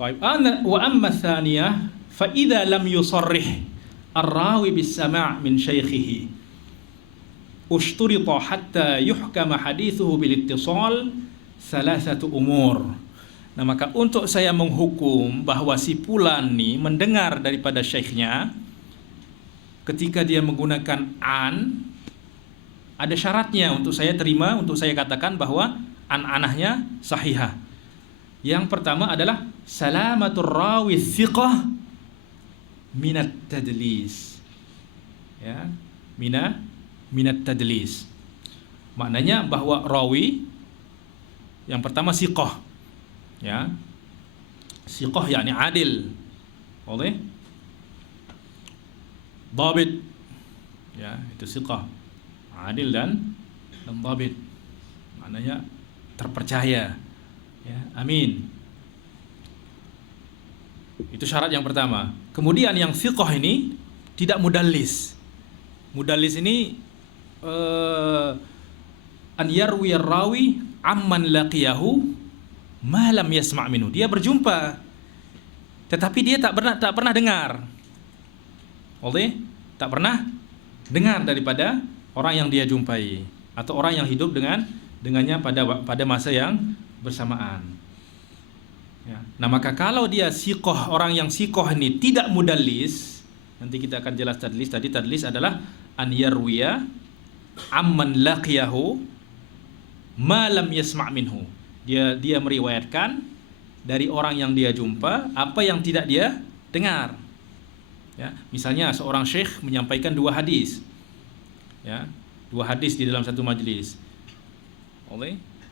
طيب وأما الثانية فإذا لم يصرح الراوي بالسماع من شيخه اشترط حتى يحكم حديثه بالاتصال ثلاثة أمور. Nah, maka untuk saya menghukum bahwa si fulan nih mendengar daripada syekhnya, ketika dia menggunakan an, ada syaratnya untuk saya terima, untuk saya katakan bahwa an-anahnya sahihah. Yang pertama adalah salamatur rawi thiqah minat tadlis. Ya, minat tadlis. Maknanya bahwa rawi yang pertama siqah. Ya. Siqah yakni adil. Boleh? Dhabit. Ya, itu siqah. Adil dan dhabit. Maknanya terpercaya. Ya, amin. Itu syarat yang pertama. Kemudian yang siqah ini tidak mudallis. Mudallis ini an yarwi ar-rawi amman laqiyahu ma lam yasma' minhu. Dia berjumpa tetapi dia tak pernah dengar. Oleh tak pernah dengar daripada orang yang dia jumpai atau orang yang hidup dengannya pada masa yang bersamaan. Ya. Nah, maka kalau dia siqah, orang yang siqah ini tidak mudallis, nanti kita akan jelas tadlis. Tadi tadlis adalah an yarwiya amman laqiyahu ma lam yasma' minhu. Dia meriwayatkan dari orang yang dia jumpa apa yang tidak dia dengar. Ya, misalnya seorang syekh menyampaikan 2 hadis. Ya, 2 hadis di dalam satu majelis.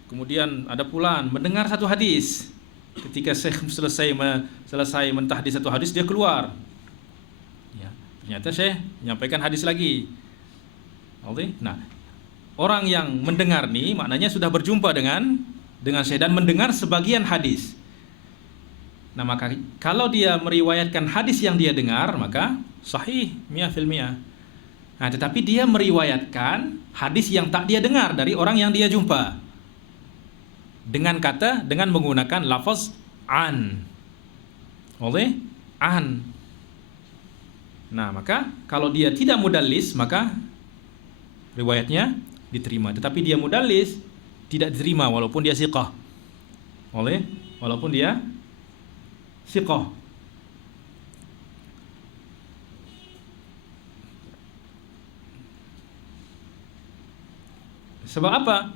Kemudian ada fulan mendengar 1 hadis. Ketika syekh selesai mentahdits 1 hadis, dia keluar. Ya, ternyata syekh menyampaikan hadis lagi. Nah, orang yang mendengar nih maknanya sudah berjumpa dengan syekh dan mendengar sebagian hadis. Nah, maka kalau dia meriwayatkan hadis yang dia dengar, maka sahih 100%. Nah, tetapi dia meriwayatkan hadis yang tak dia dengar dari orang yang dia jumpa. Dengan menggunakan lafaz an. An. Nah, maka kalau dia tidak mudallis, maka riwayatnya diterima. Tetapi dia mudallis, tidak diterima walaupun dia siqah. Walaupun dia siqah. Sebab apa?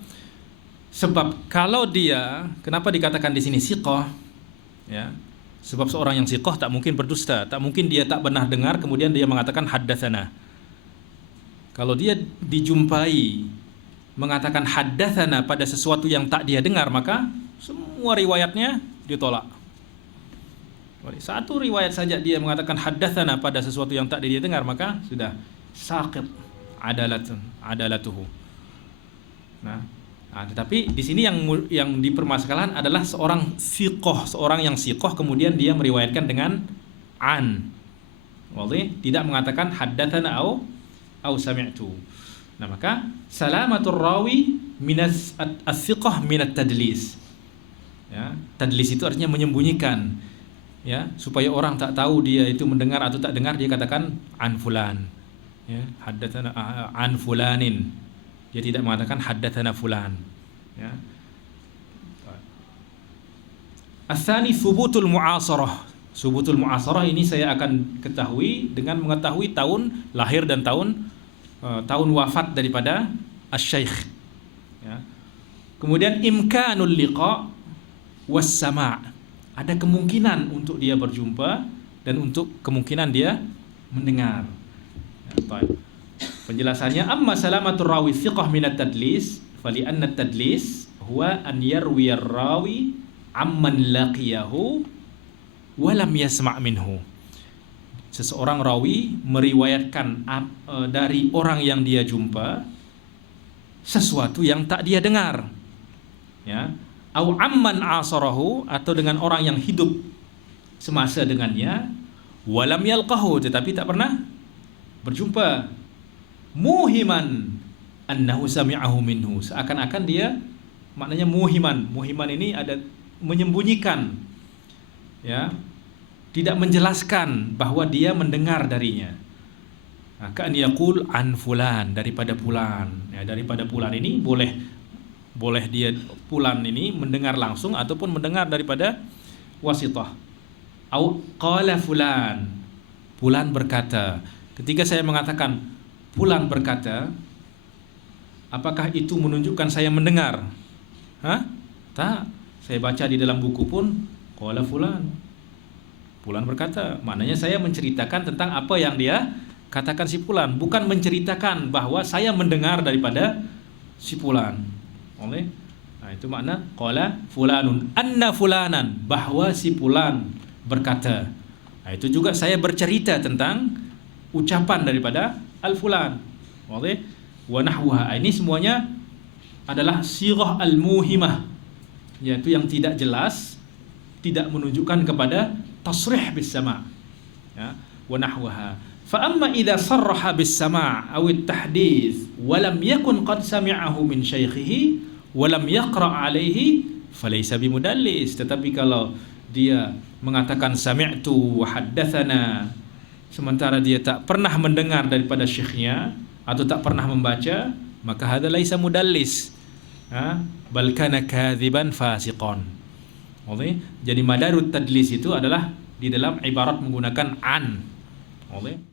Sebab kalau dia, kenapa dikatakan di sini siqah? Ya. Sebab seorang yang siqah tak mungkin berdusta, tak mungkin dia tak pernah dengar kemudian dia mengatakan haddatsana. Kalau dia dijumpai mengatakan haddatsana pada sesuatu yang tak dia dengar, maka semua riwayatnya ditolak. Satu riwayat saja dia mengatakan haddatsana pada sesuatu yang tak dia dengar, maka sudah saqit adalatuhu. Nah, tetapi di sini yang dipermasalahkan adalah seorang yang siqah kemudian dia meriwayatkan dengan an. Tidak mengatakan haddatsana au sami'tu. Nah, maka salamatur rawi minas as-siqah minat tadlis. Ya, tadlis itu artinya menyembunyikan. Ya, supaya orang tak tahu dia itu mendengar atau tak dengar, dia katakan an fulan. Ya, haddatsana an fulanin. Dia tidak mengatakan haddatsana fulan. Ya. Ats-tsani thubutul mu'asarah. Thubutul mu'asarah ini saya akan ketahui dengan mengetahui tahun lahir dan tahun wafat daripada asy-syaikh. Ya. Kemudian imkanul liqa was sama'. Ada kemungkinan untuk dia berjumpa dan untuk kemungkinan dia mendengar. Ya, baik. Penjelasannya, amma salamatur rawi thiqah minat tadlis fali anna tadlis huwa an yarwi ar-rawi amman laqiyahu wa lam yasma' minhu. Seseorang rawi meriwayatkan dari orang yang dia jumpa sesuatu yang tak dia dengar. Ya, au amman asarahu, atau dengan orang yang hidup semasa dengannya, wa lam yalqahu, tetapi tak pernah berjumpa. Muhiman annahu sami'ahu minhu, seakan-akan dia, maknanya muhiman ini ada menyembunyikan ya, tidak menjelaskan bahwa dia mendengar darinya. Kan yaqul an fulan, daripada fulan, ya, daripada fulan ini boleh dia fulan ini mendengar langsung ataupun mendengar daripada wasithah. Au qala fulan, fulan berkata. Ketika saya mengatakan fulan berkata, apakah itu menunjukkan saya mendengar? Tak. Saya baca di dalam buku pun qala fulan, fulan berkata, maknanya saya menceritakan tentang apa yang dia katakan si fulan, bukan menceritakan bahwa saya mendengar daripada si fulan. Oleh, nah itu makna qala fulanun anna fulanan, bahwa si fulan berkata. Nah, itu juga saya bercerita tentang ucapan daripada al fulan. Oleh, wa nahwaha, ini semuanya adalah sirah al-muhimah, yaitu yang tidak jelas, tidak menunjukkan kepada tasrih bis sama', ya, wa nahwaha. Fa amma idza sarraha bis sama' aw at-tahdits wa lam yakun qad sami'ahu min syaikhihi wa lam yaqra' alaihi falaysa bimudallis. Tetapi kalau dia mengatakan sami'tu wa haddatsana, sementara dia tak pernah mendengar daripada syekhnya atau tak pernah membaca, maka hadza laisa mudallis, bal kana kadziban fasiqan. Oke, jadi madarut tadlis itu adalah di dalam ibarat menggunakan an. Oke.